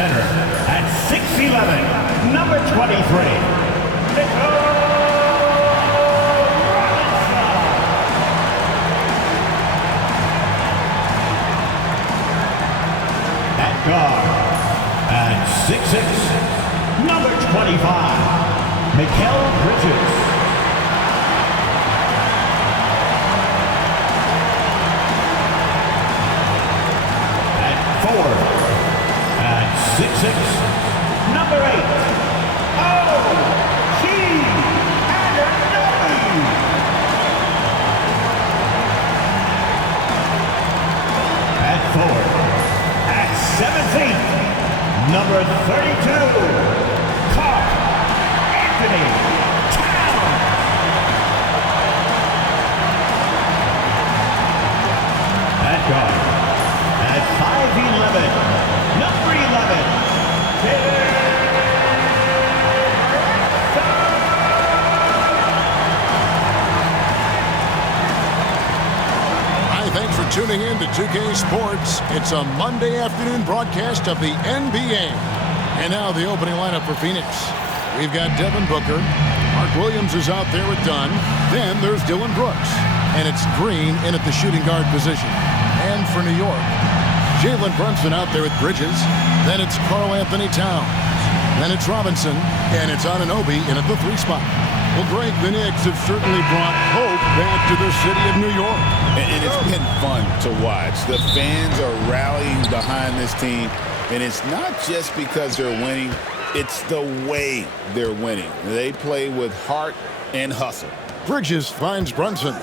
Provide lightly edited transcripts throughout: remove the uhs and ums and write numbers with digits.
center, at 6'11", number 23, guard at 6'6", number 25, Mikal Bridges. At forward at 6'6", number 8, O.G. Anisotropy. At forward 7 feet, number 32, Anthony Towns. At guard, at 5'11", number 11, Thanks for tuning in to 2K Sports. It's a Monday afternoon broadcast of the NBA. And now the opening lineup for Phoenix. We've got Devin Booker. Mark Williams is out there with Dunn. Then there's Dillon Brooks. And it's Green in at the shooting guard position. And for New York, Jalen Brunson out there with Bridges. Then it's Karl Anthony Towns. Then it's Robinson. And it's Anunoby in at the 3 spot. Well, Greg, the Knicks have certainly brought hope back to the city of New York. And it's been fun to watch. The fans are rallying behind this team. And it's not just because they're winning. It's the way they're winning. They play with heart and hustle. Bridges finds Brunson.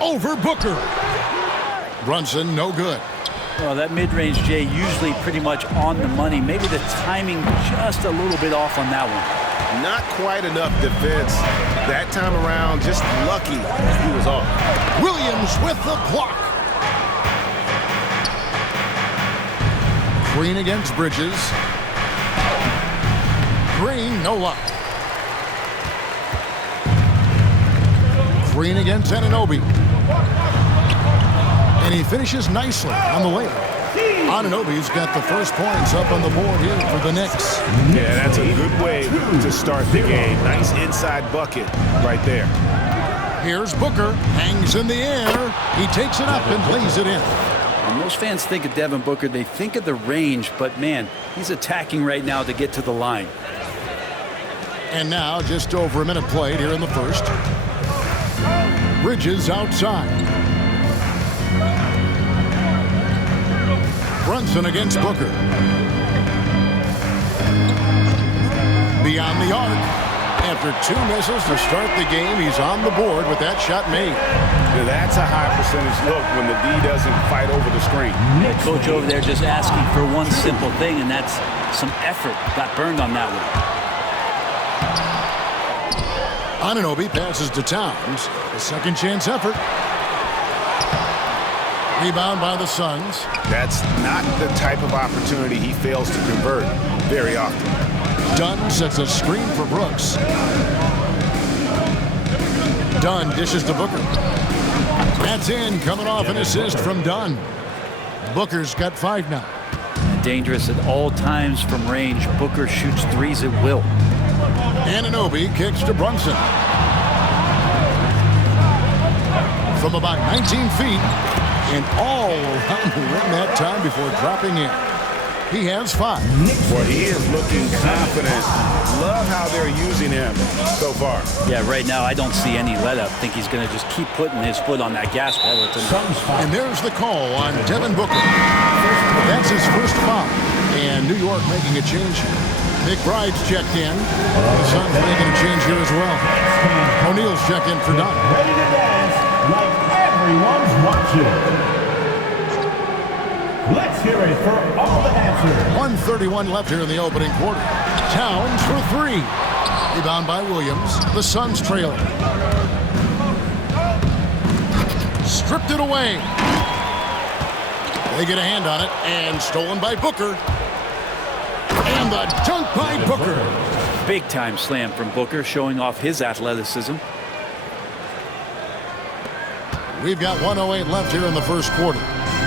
Over Booker. Brunson, no good. Well, that mid-range, Jay, usually pretty much on the money. Maybe the timing just a little bit off on that one. Not quite enough defense that time around. Just lucky he was off. Williams with the block. Green against Bridges. Green, no luck. Green against Anunoby. And he finishes nicely on the layup. Anunoby's got the first points up on the board here for the Knicks. Yeah, that's a good way to start the game. Nice inside bucket right there. Here's Booker. Hangs in the air. He takes it up and lays it in. When most fans think of Devin Booker, they think of the range, but man, he's attacking right now to get to the line. And now just over a minute played here in the first. Bridges outside. Brunson against Booker. Beyond the arc. After 2 misses to start the game, he's on the board with that shot made. Yeah, that's a high percentage look when the D doesn't fight over the screen. The coach over there just asking for one simple thing, and that's some effort. Got burned on that one. Anunoby passes to Towns. A second chance effort. Rebound by the Suns. That's not the type of opportunity he fails to convert very often. Dunn sets a screen for Brooks. Dunn dishes to Booker. That's in, coming off an assist from Dunn. Booker's got 5 now. Dangerous at all times from range. Booker shoots threes at will. Anunoby kicks to Brunson. From about 19 feet. And all around the rim that time before dropping in. He has 5. Well, he is looking confident. Love how they're using him so far. Yeah, right now I don't see any let up. Think he's going to just keep putting his foot on that gas pedal tonight. And there's the call on Devin Booker. That's his first foul. And New York making a change. McBride's checked in. The Suns making a change here as well. O'Neal's checked in for Dunn. Ready to dance like everyone's watching. Let's hear it for all the dancers. 1:31 left here in the opening quarter. Towns for 3. Rebound by Williams. The Suns trailing. Stripped it away. They get a hand on it, and stolen by Booker. And the dunk by Booker. Big time slam from Booker, showing off his athleticism. We've got 1:08 left here in the first quarter.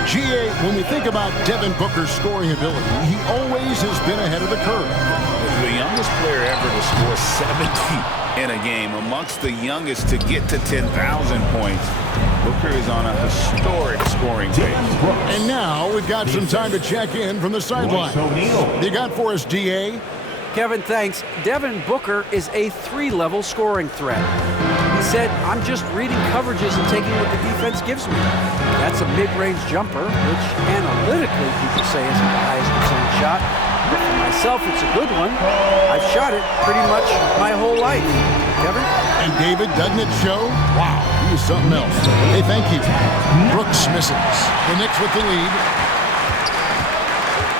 GA, when we think about Devin Booker's scoring ability, he always has been ahead of the curve. The youngest player ever to score 70 in a game, amongst the youngest to get to 10,000 points. Booker is on a historic scoring pace. And now we've got some time to check in from the sideline. You got for us, GA? Kevin, thanks. Devin Booker is a 3-level scoring threat. He said, I'm just reading coverages and taking what the defense gives me. That's a mid-range jumper, which analytically people say isn't the highest percentage shot. But for myself, it's a good one. I've shot it pretty much my whole life. Kevin? And David, doesn't it show? Wow, he is something else. Hey, thank you. Brooks misses. The Knicks with the lead.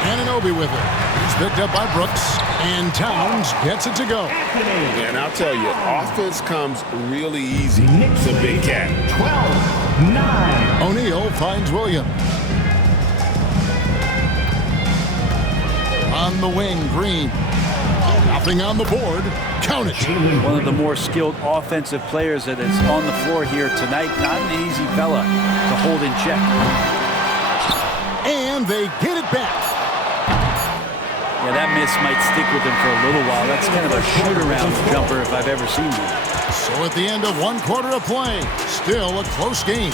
Anunoby with it. He's picked up by Brooks. And Towns gets it to go. And I'll tell you, offense comes really easy to Big Cat. 12-9. O'Neal finds Williams. On the wing, Green. Nothing on the board. Count it. One of the more skilled offensive players that is on the floor here tonight. Not an easy fella to hold in check. And they get it back. Yeah, that miss might stick with him for a little while. That's kind of a shoot-around jumper if I've ever seen one. So at the end of 1 quarter of play, still a close game.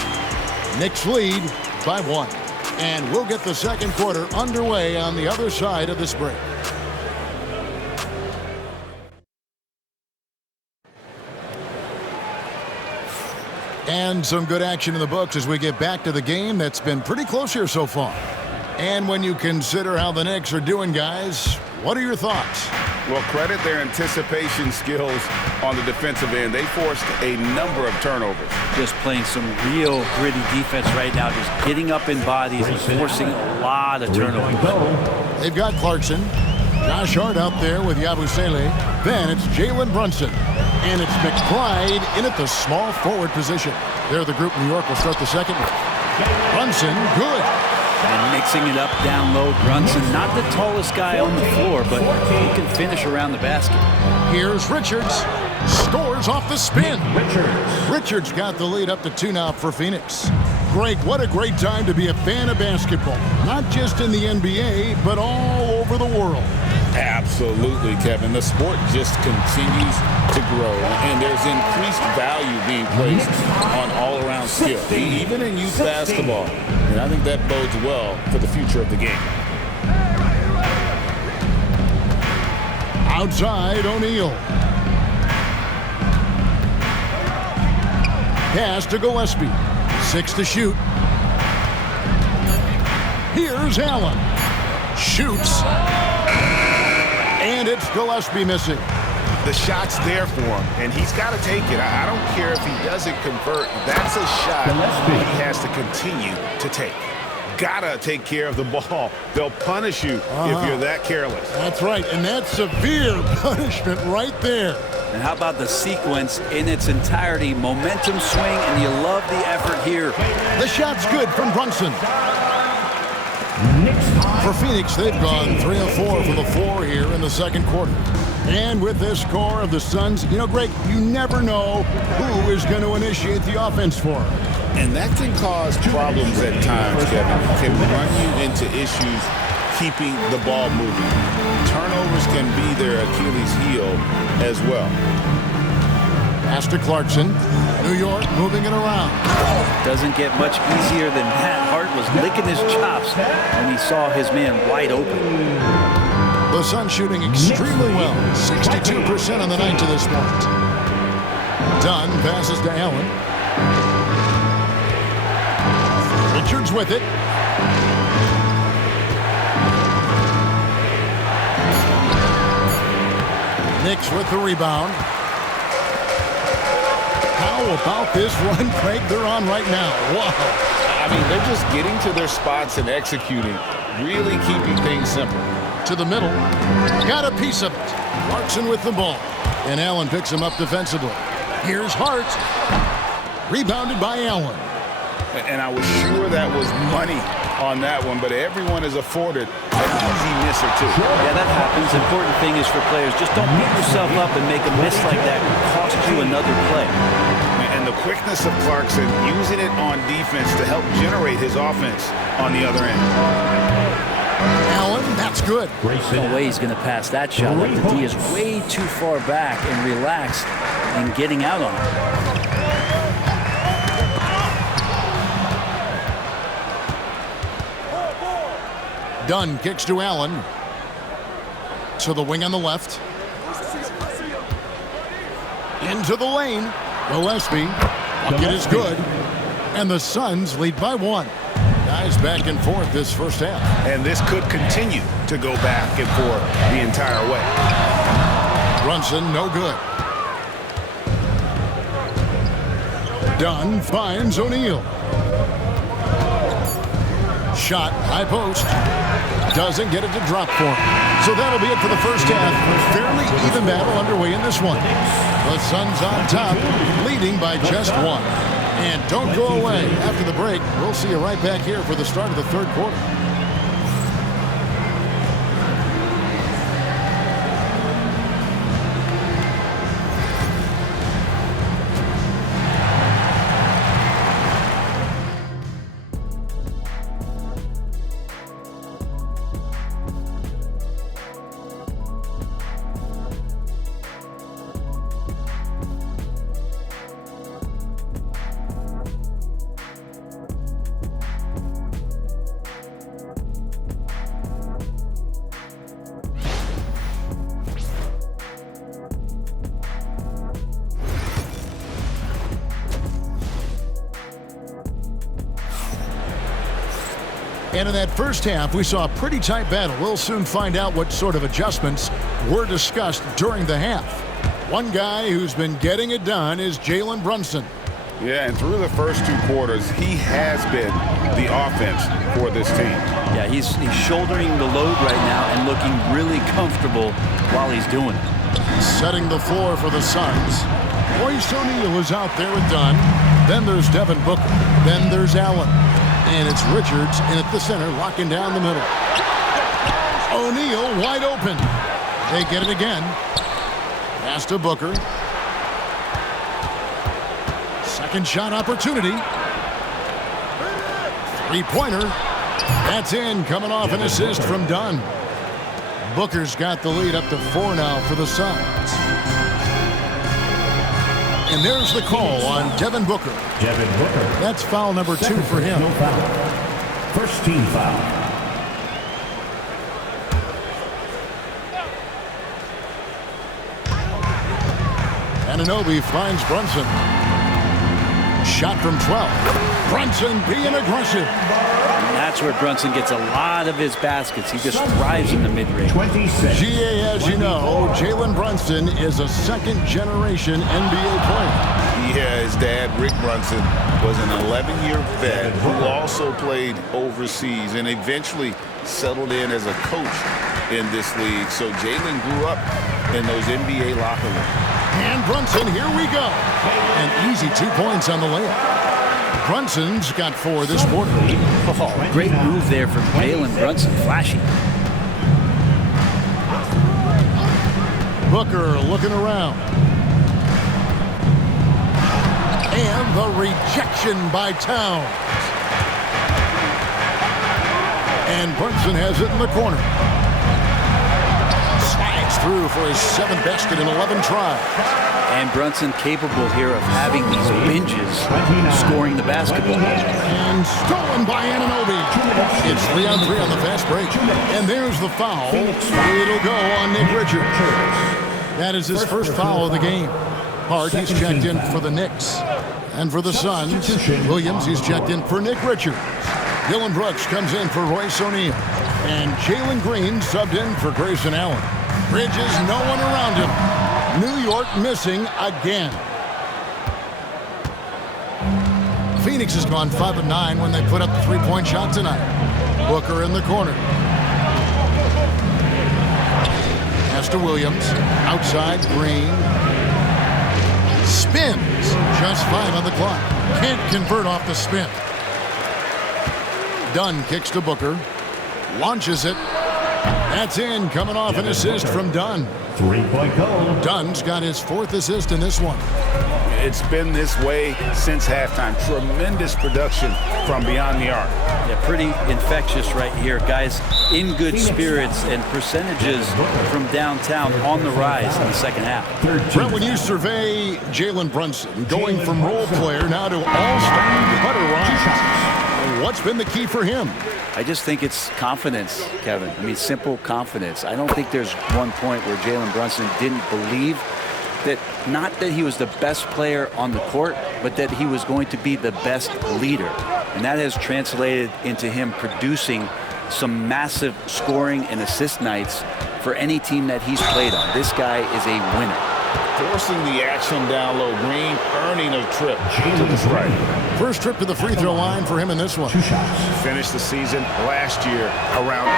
Knicks lead by 1. And we'll get the second quarter underway on the other side of this break. And some good action in the books as we get back to the game that's been pretty close here so far. And when you consider how the Knicks are doing, guys, what are your thoughts? Well, credit their anticipation skills on the defensive end. They forced a number of turnovers. Just playing some real gritty defense right now, just getting up in bodies and forcing a lot of turnovers. They've got Clarkson. Josh Hart out there with Yabusele. Then it's Jalen Brunson. And it's McBride in at the small forward position. There the group New York will start the second with. Brunson, good. And mixing it up down low. Brunson, not the tallest guy on the floor, but he can finish around the basket. Here's Richards. Scores off the spin. Richards got the lead up to 2 now for Phoenix. Greg, what a great time to be a fan of basketball. Not just in the NBA, but all over the world. Absolutely, Kevin. The sport just continues to grow, and there's increased value being placed on all-around skill, even in youth basketball. And I think that bodes well for the future of the game. Outside, O'Neal. Pass to Gillespie. 6 to shoot. Here's Allen. Shoots. And it's Gillespie missing. The shot's there for him, and he's got to take it. I don't care if he doesn't convert. That's a shot he has to continue to take. Gotta take care of the ball. They'll punish you if you're that careless. That's right, and that's severe punishment right there. And how about the sequence in its entirety? Momentum swing, and you love the effort here. The shot's good from Brunson. For Phoenix, they've gone 3 of 4 from the floor here in the second quarter. And with this score of the Suns, you know, Greg, you never know who is going to initiate the offense for them. And that can cause problems at times, Kevin. It can run you into issues keeping the ball moving. Turnovers can be their Achilles heel as well. Pass to Clarkson. New York moving it around. Doesn't get much easier than that. Hart was licking his chops when he saw his man wide open. The Suns shooting extremely well. 62% on the night to this point. Dunn passes to Allen. Richards with it. Knicks with the rebound. How about this run, Craig, they're on right now? Wow. I mean, they're just getting to their spots and executing, really keeping things simple. To the middle. Got a piece of it. Clarkson with the ball. And Allen picks him up defensively. Here's Hart. Rebounded by Allen. And I was sure that was money on that one, but everyone is afforded an easy miss or two. Yeah, that happens. The important thing is for players, just don't beat yourself up and make a miss like that cost you another play. And And the quickness of Clarkson, using it on defense to help generate his offense on the other end. Allen, that's good. No way he's going to pass that shot. Like the D is way too far back and relaxed and getting out on it. Dunn kicks to Allen. To the wing on the left. Into the lane. Gillespie. Bucket is good. And the Suns lead by 1. Guys back and forth this first half. And this could continue to go back and forth the entire way. Brunson, no good. Dunn finds O'Neal. Shot, high post. Doesn't get it to drop for him. So that'll be it for the first half. Fairly even battle underway in this one. The Suns on top, leading by just 1. And don't go away. After the break, we'll see you right back here for the start of the third quarter. And in that first half, we saw a pretty tight battle. We'll soon find out what sort of adjustments were discussed during the half. One guy who's been getting it done is Jalen Brunson. Yeah, and through the first 2 quarters, he has been the offense for this team. Yeah, he's shouldering the load right now and looking really comfortable while he's doing it. Setting the floor for the Suns. Royce O'Neal is out there with Dunn. Then there's Devin Booker. Then there's Allen. And it's Richards in at the center, locking down the middle. O'Neal wide open. They get it again. Pass to Booker. Second shot opportunity. Three-pointer. That's in, coming off an assist from Dunn. Booker's got the lead up to 4 now for the Suns. And there's the call on Devin Booker. Devin Booker. That's foul number 2 for him. No foul. First team foul. Anunoby finds Brunson. Shot from 12. Brunson being aggressive. And that's where Brunson gets a lot of his baskets. He just thrives in the mid-range. 26. GA, as you know, Jalen Brunson is a second-generation NBA player. Yeah, his dad, Rick Brunson, was an 11-year vet who also played overseas and eventually settled in as a coach in this league. So Jalen grew up in those NBA locker rooms. And Brunson, here we go. An easy 2 points on the layup. Brunson's got 4 this quarter. Oh, great move there from Jalen Brunson, flashy. Booker looking around. And the rejection by Towns. And Brunson has it in the corner. Slides through for his 7th basket in 11 tries. And Brunson capable here of having these binges, scoring the basketball. And stolen by Anunoby. It's 3-on-3 on the fast break. And there's the foul. It'll go on Nick Richards. That is his first foul of the game. Hart, he's checked in for the Knicks. And for the Suns, Williams, he's checked in for Nick Richards. Dylan Brooks comes in for Royce O'Neal. And Jalen Green subbed in for Grayson Allen. Bridges, no one around him. New York missing again. Phoenix has gone 5 of 9 when they put up the 3-point shot tonight. Booker in the corner. Pass to Williams. Outside, Green. Spins. Just 5 on the clock. Can't convert off the spin. Dunn kicks to Booker. Launches it. That's in, coming off an assist from Dunn. 3-point goal. Dunn's got his 4th assist in this one. It's been this way since halftime. Tremendous production from beyond the arc. Yeah, pretty infectious right here. Guys in good spirits and percentages from downtown on the rise in the second half. Brent, when you survey Jalen Brunson, going from role player now to all-star, what a rise. What's been the key for him? I just think it's confidence, Kevin. I mean, simple confidence. I don't think there's one point where Jalen Brunson didn't believe that, not that he was the best player on the court, but that he was going to be the best leader. And that has translated into him producing some massive scoring and assist nights for any team that he's played on. This guy is a winner. Forcing the action down low. Green earning a trip to the strike. First trip to the free throw line for him in this one. Finished the season last year around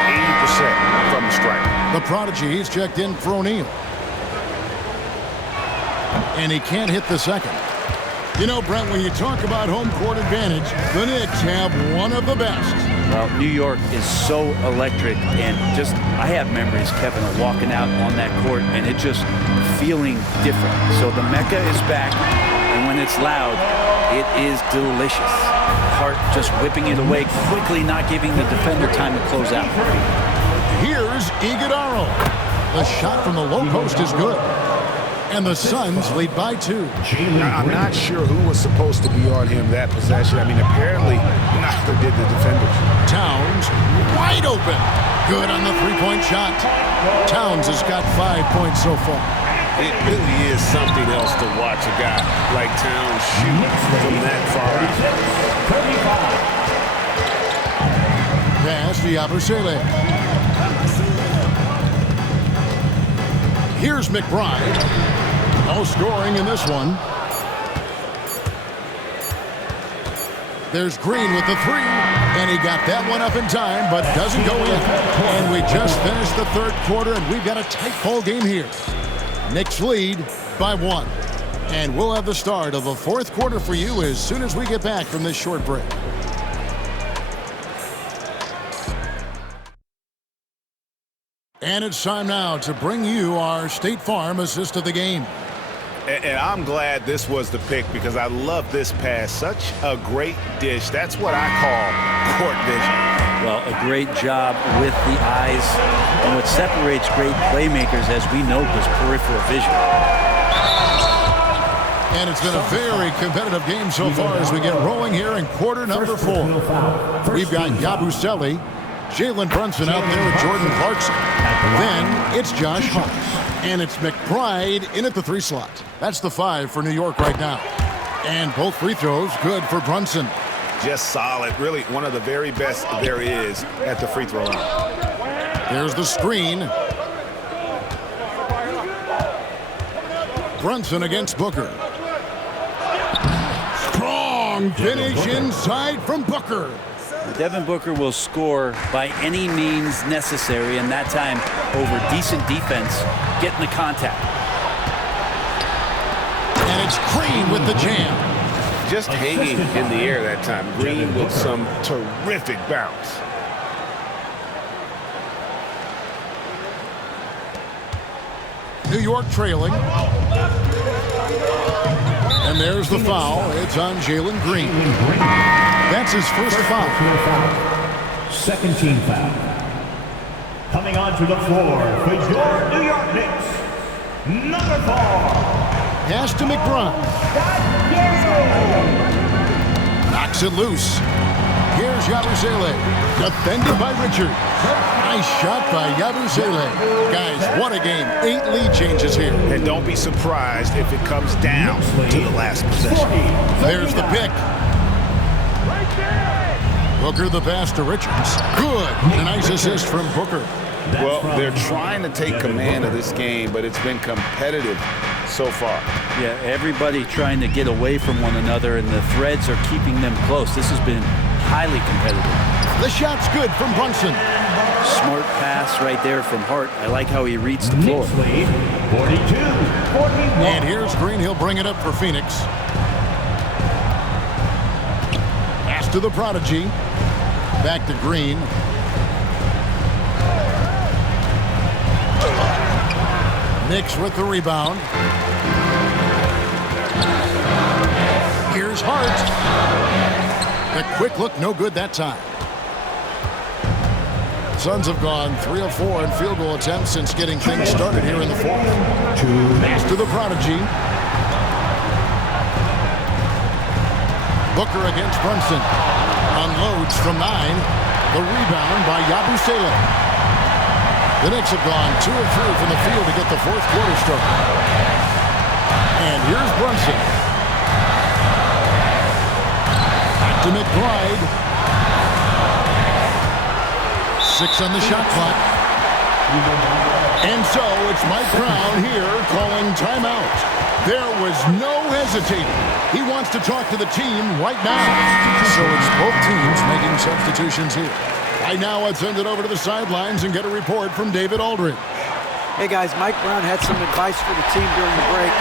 80% from the strike. The prodigy, he's checked in for O'Neal. And he can't hit the second. You know, Brent, when you talk about home court advantage, the Knicks have one of the best. Well, New York is so electric, and just, I have memories, Kevin, of walking out on that court and it just feeling different. So the Mecca is back, and when it's loud, it is delicious. Hart just whipping it away quickly, not giving the defender time to close out. Here's Iguodala. The shot from the low post is good. And the Suns lead by 2. I'm not sure who was supposed to be on him that possession. I mean, apparently neither did the defenders. Towns wide open. Good on the three-point shot. Towns has got 5 points so far. It really is something else to watch a guy like Towns shoot from that far out. Pass to Yabusele. Here's McBride. No scoring in this one. There's Green with the three, and he got that one up in time, but doesn't go in. And we just finished the third quarter, and we've got a tight ball game here. Knicks lead by 1. And we'll have the start of the fourth quarter for you as soon as we get back from this short break. And it's time now to bring you our State Farm assist of the game. And I'm glad this was the pick because I love this pass. Such a great dish. That's what I call court vision. Well, a great job with the eyes. And what separates great playmakers, as we know, is peripheral vision. And it's been a very competitive game so far as we get rolling here in quarter number 4. We've got Yabusele, Jalen Brunson out there with Jordan Clarkson. Then it's Josh Hart. And it's McBride in at the 3 slot. That's the 5 for New York right now. And both free throws good for Brunson. Just solid. Really one of the very best there is at the free throw line. There's the screen. Brunson against Booker. Strong finish inside from Booker. Devin Booker will score by any means necessary, and that time over decent defense, getting the contact. And it's Green with the jam. Just hanging in the air that time. Green with some terrific bounce. New York trailing. And there's the foul. It's on Jalen Green. That's his first foul. Second team foul. Coming onto the floor for your New York Knicks, number 4. Pass to McBride. Knocks it loose. Here's Yabusele. Defended by Richard. Nice shot by Yabusele. Guys, what a game. 8 lead changes here. And don't be surprised if it comes down to the last possession. There's the pick. Booker the pass to Richards. Good. A nice assist from Booker. Well, they're trying to take command of this game, but it's been competitive so far. Yeah, everybody trying to get away from one another, and the threads are keeping them close. This has been highly competitive. The shot's good from Brunson. Smart pass right there from Hart. I like how he reads the floor. Knicks lead 42-41. And here's Green. He'll bring it up for Phoenix. Pass to the prodigy. Back to Green. Knicks with the rebound. Here's Hart. The quick look, no good that time. Suns have gone 3 of 4 in field goal attempts since getting things started here in the fourth. Pass to the prodigy. Booker against Brunson. Unloads from 9. The rebound by Yabusele. The Knicks have gone 2 of 3 from the field to get the fourth quarter started. And here's Brunson. Back to McBride. 6 on the shot clock. And so it's Mike Brown here calling timeout. There was no hesitating. He wants to talk to the team right now. So it's both teams making substitutions here. Right now, let's send it over to the sidelines and get a report from David Aldridge. Hey guys, Mike Brown had some advice for the team during the break.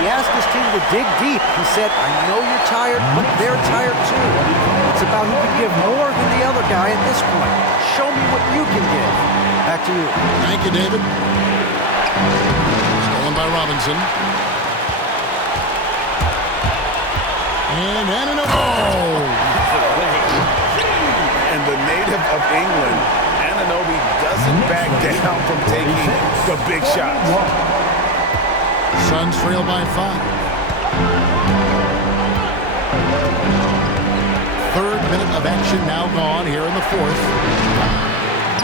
He asked his team to dig deep. He said, I know you're tired, but they're tired too. It's about who can give more than the other guy at this point. Show me what you can give. Back to you. Thank you, David. Stolen by Robinson. And Anisotropy. And the native of England, Anisotropy doesn't back down from taking the big shots. Suns trail by 5. Third minute of action now gone here in the fourth.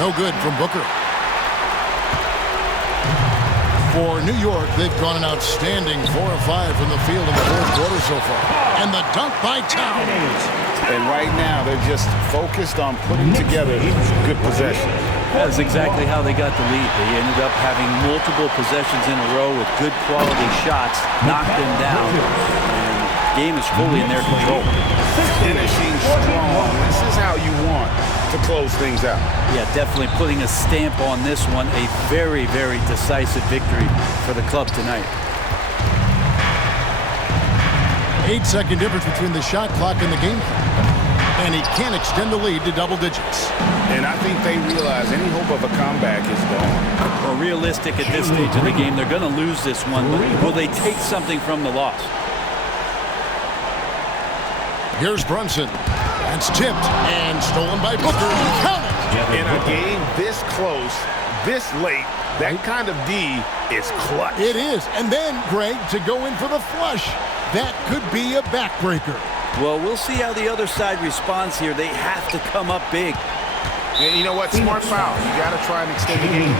No good from Booker. For New York, they've gone an outstanding 4 of 5 from the field in the fourth quarter so far. And the dunk by Towns. And right now, they're just focused on putting together good possessions. That's exactly how they got the lead. They ended up having multiple possessions in a row with good quality shots, knocked them down, and the game is fully in their control. Finishing strong. This is how you want to close things out. Yeah, definitely putting a stamp on this one. A very, very decisive victory for the club tonight. 8-second difference between the shot clock and the game clock. And he can't extend the lead to double digits. And I think they realize any hope of a comeback is gone. Well, realistic at this stage of the game, they're going to lose this one, but will they take something from the loss? Here's Brunson. That's tipped and stolen by Booker. Count it! In a game this close, this late, that kind of D is clutch. It is. And then, Greg, to go in for the flush. That could be a backbreaker. Well, we'll see how the other side responds here. They have to come up big. And you know what? Smart foul. You got to try and extend the game.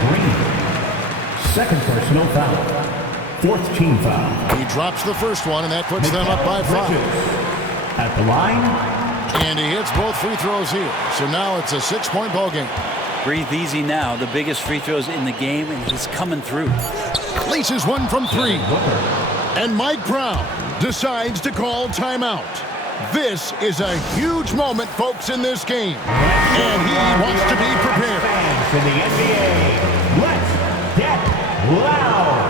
Second personal foul. Fourth team foul. He drops the first one, and that puts them up by 5. At the line. And he hits both free throws here. So now it's a 6-point ball game. Breathe easy now. The biggest free throws in the game, and he's coming through. Laces one from 3. And Mike Brown decides to call timeout. This is a huge moment, folks, in this game. And he wants to be prepared. Fans in the NBA, let's get loud.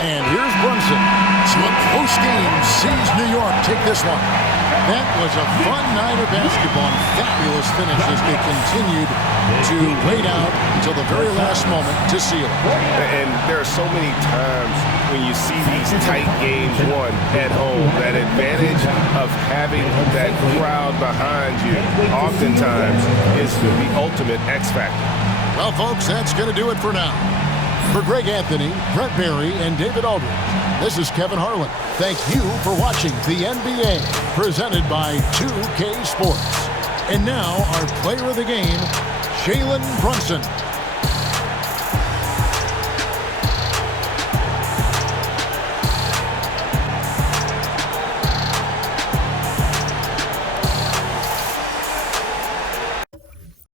And here's Brunson. So a close game sees New York take this one. That was a fun night of basketball and fabulous finish as they continued to wait out until the very last moment to seal it. And there are so many times when you see these tight games won at home, that advantage of having that crowd behind you oftentimes is the ultimate X factor. Well, folks, that's going to do it for now. For Greg Anthony, Brett Berry, and David Aldridge, this is Kevin Harlan. Thank you for watching the NBA, presented by 2K Sports. And now, our player of the game, Jalen Brunson.